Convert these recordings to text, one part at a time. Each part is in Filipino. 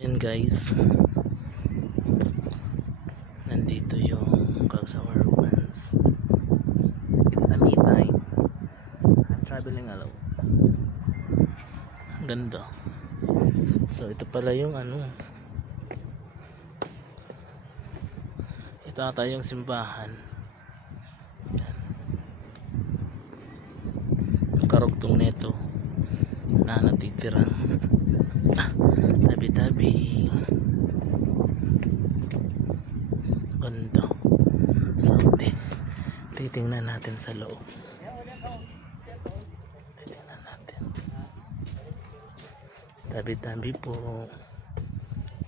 Ayan guys, nandito yung Kagsawa Ruins. It's a me time. I'm traveling alone. Ang ganda. So ito pala yung ito ata yung simbahan. Ayan. Yung karugtong nito na natitira. Tabi-tabi. Ganda. So titingnan natin sa loob. Titingnan natin. Tabi-tabi po.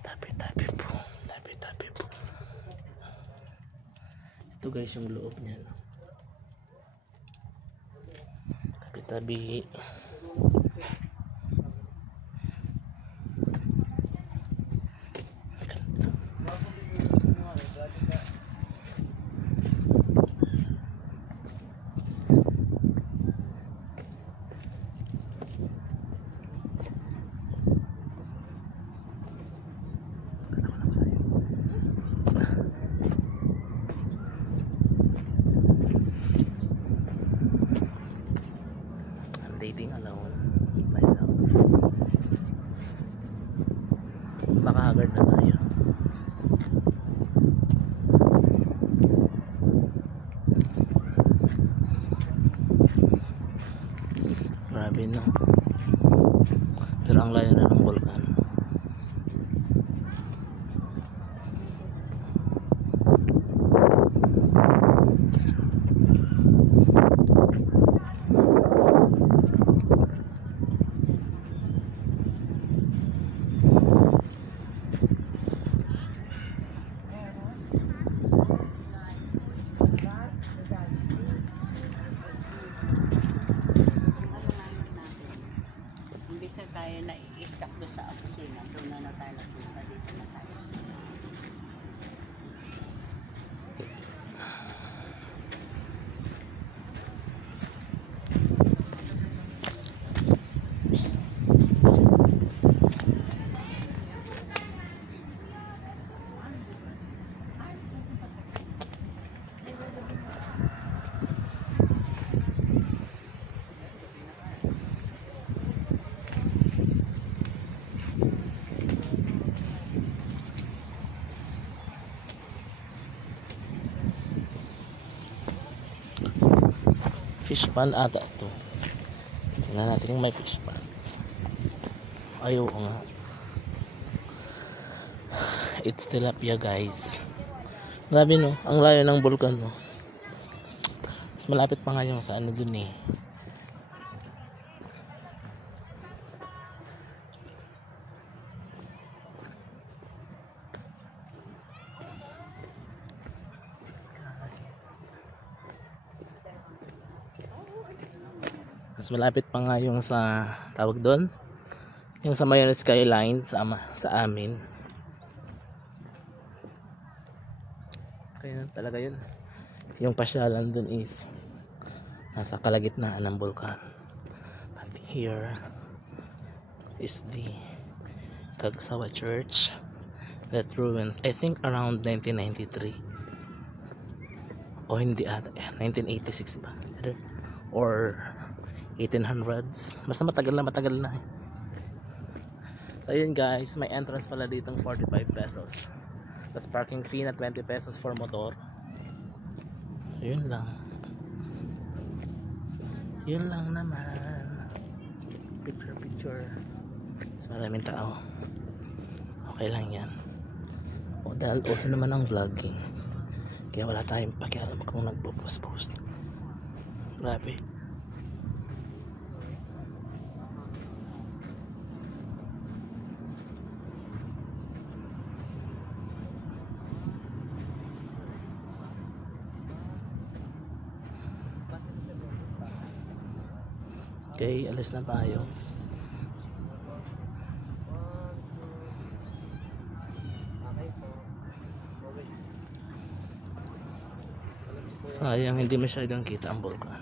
Tabi-tabi po. Tabi-tabi po. Ito guys yung loob niya. Tabi-tabi. Dating alone myself. Makahagard na tayo. Grabe no. Pero ang layo na ng bulkan. Tayo na i-stack doon sa opisina, doon na tayo nagpunta, dito na tayo. Fish pan ata ito. Tingnan natin yung may fish pan. Ay oo nga. It's tilapia guys. Grabe no, ang layo ng bulkan no. Mas malapit pa nga yung sa dun eh. Mas malapit pa nga yung sa tawag doon, yung sa Mayon Skyline sa amin. Kaya talaga yun. Yung pasyalan doon is nasa kalagitnaan ng bulkan. But here is the Kagsawa Church that ruins I think around 1993 o hindi ata 1986 ba or 1800s. Basta matagal na. So ayun guys, may entrance pala ditong 45 pesos. Tapos parking fee na 20 pesos for motor. Yun lang. Yun lang naman. Picture. Mas maraming tao. Okay lang yan. O dahil also naman ang vlogging. Kaya wala tayong pakialam kung nagpo-post. Grabe. Okay, alis na tayo. Sayang hindi masyadong kita ang bulkan.